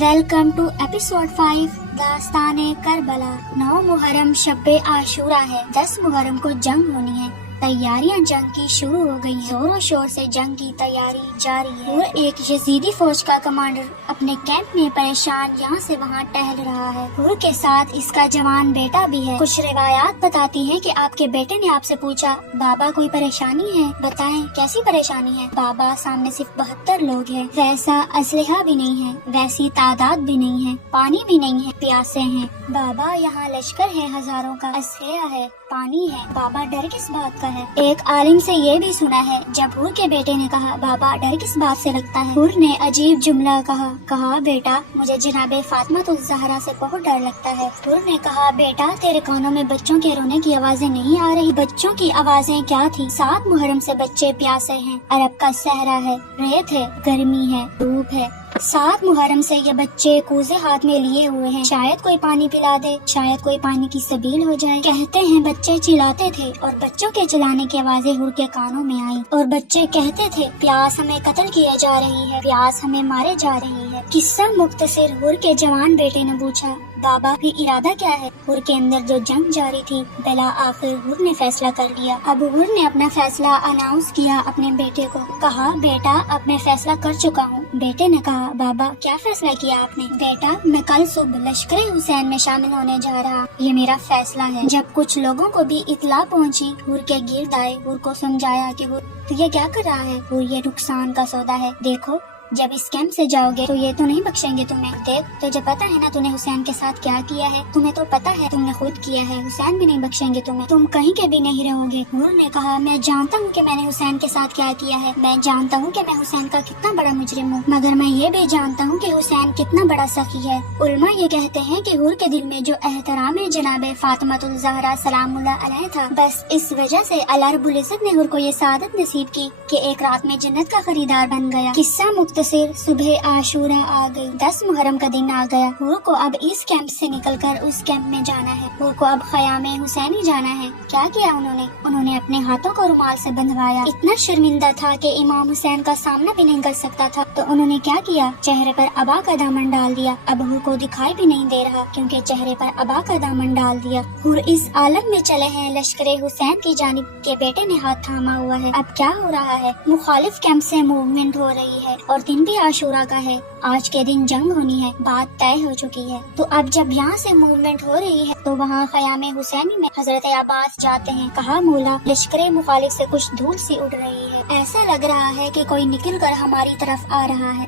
Welcome to episode 5 داستان کربلا۔ 9 محرم شب عاشورہ ہے۔ 10 محرم کو جنگ ہونی ہے۔ تیاریاں جنگ کی شروع ہو گئی، زور و شور سے جنگ کی تیاری جاری ہے۔ اور ایک یزیدی فوج کا کمانڈر اپنے کیمپ میں پریشان یہاں سے وہاں ٹہل رہا ہے۔ اور کے ساتھ اس کا جوان بیٹا بھی ہے۔ کچھ روایات بتاتی ہیں کہ آپ کے بیٹے نے آپ سے پوچھا، بابا کوئی پریشانی ہے؟ بتائیں کیسی پریشانی ہے؟ بابا سامنے صرف 72 لوگ ہیں، ویسا اسلحہ بھی نہیں ہے، ویسی تعداد بھی نہیں ہے، پانی بھی نہیں ہے، پیاسے ہیں۔ بابا یہاں لشکر ہے، ہزاروں کا اسلحہ ہے، پانی ہے، بابا ڈر کس بات کا ہے؟ ایک عالم سے یہ بھی سنا ہے، جب حور کے بیٹے نے کہا بابا ڈر کس بات سے لگتا ہے، حور نے عجیب جملہ کہا بیٹا مجھے جناب فاطمہ الزہرا سے بہت ڈر لگتا ہے۔ حور نے کہا بیٹا تیرے کانوں میں بچوں کے رونے کی آوازیں نہیں آ رہی؟ بچوں کی آوازیں کیا تھی؟ 7 محرم سے بچے پیاسے ہیں، عرب کا صحرا ہے، ریت ہے، گرمی ہے، دھوپ ہے۔ 7 محرم سے یہ بچے کوزے ہاتھ میں لیے ہوئے ہیں، شاید کوئی پانی پلا دے، شاید کوئی پانی کی سبیل ہو جائے۔ کہتے ہیں بچے چلاتے تھے اور بچوں کے چلانے کی آوازیں حور کے کانوں میں آئیں، اور بچے کہتے تھے پیاس ہمیں قتل کیا جا رہی ہے، پیاس ہمیں مارے جا رہی ہے۔ قصہ مختصر، حور کے جوان بیٹے نے پوچھا بابا بھی ارادہ کیا ہے؟ حور کے اندر جو جنگ جاری تھی بلا آخر حور نے فیصلہ کر لیا۔ اب حور نے اپنا فیصلہ اناؤنس کیا اپنے بیٹے کو، کہا بیٹا اب میں فیصلہ کر چکا ہوں۔ بیٹے نے کہا بابا کیا فیصلہ کیا آپ نے؟ بیٹا میں کل صبح لشکر حسین میں شامل ہونے جا رہا، یہ میرا فیصلہ ہے۔ جب کچھ لوگوں کو بھی اطلاع پہنچی، حور کے گرد آئے، حور کو سمجھایا کہ حور تو یہ کیا کر رہا ہے؟ حور یہ نقصان کا سودا ہے، دیکھو جب اس کیمپ سے جاؤ گے تو یہ تو نہیں بخشیں گے تمہیں، دیکھ تجھے پتا ہے نا تو نے حسین کے ساتھ کیا کیا ہے، تمہیں تو پتا ہے تم نے خود کیا ہے، حسین بھی نہیں بخشیں گے تمہیں، تم کہیں کے بھی نہیں رہو گے۔ حور نے کہا میں جانتا ہوں کہ میں نے حسین کے ساتھ کیا کیا ہے، میں جانتا ہوں کہ میں حسین کا کتنا بڑا مجرم ہوں، مگر میں یہ بھی جانتا ہوں کہ حسین کتنا بڑا سخی ہے۔ علماء یہ کہتے ہیں کہ حور کے دل میں جو احترام جناب فاطمہ الزہرا سلام اللہ علیہ تھا، بس اس وجہ سے اللہ رب العزت نے حور کو یہ سعادت نصیب کی کہ ایک رات میں جنت کا خریدار بن گیا۔ قصہ مختصر، صبح عاشورہ آ گئی، 10 محرم کا دن آ گیا۔ حور کو اب اس کیمپ سے نکل کر اس کیمپ میں جانا ہے، حور کو اب خیام حسینی جانا ہے۔ کیا کیا انہوں نے اپنے ہاتھوں کو رومال سے بندھوایا، اتنا شرمندہ تھا کہ امام حسین کا سامنا بھی نہیں کر سکتا تھا، تو انہوں نے کیا کیا؟ چہرے پر عبا کا دامن ڈال دیا، اب حور کو دکھائی بھی نہیں دے رہا کیونکہ چہرے پر عبا کا دامن ڈال دیا۔ حور اس عالم میں چلے ہیں، لشکر حسین کی جانب کے بیٹے نے ہاتھ تھاما ہوا ہے۔ اب کیا ہو رہا ہے؟ مخالف کیمپ سے موومنٹ ہو رہی ہے اور دن بھی عاشورہ کا ہے، آج کے دن جنگ ہونی ہے، بات طے ہو چکی ہے۔ تو اب جب یہاں سے موومنٹ ہو رہی ہے تو وہاں خیام حسینی میں حضرت عباس جاتے ہیں، کہا مولا لشکر مخالف سے کچھ دھول سی اڑ رہی ہے، ایسا لگ رہا ہے کہ کوئی نکل کر ہماری طرف آ رہا ہے۔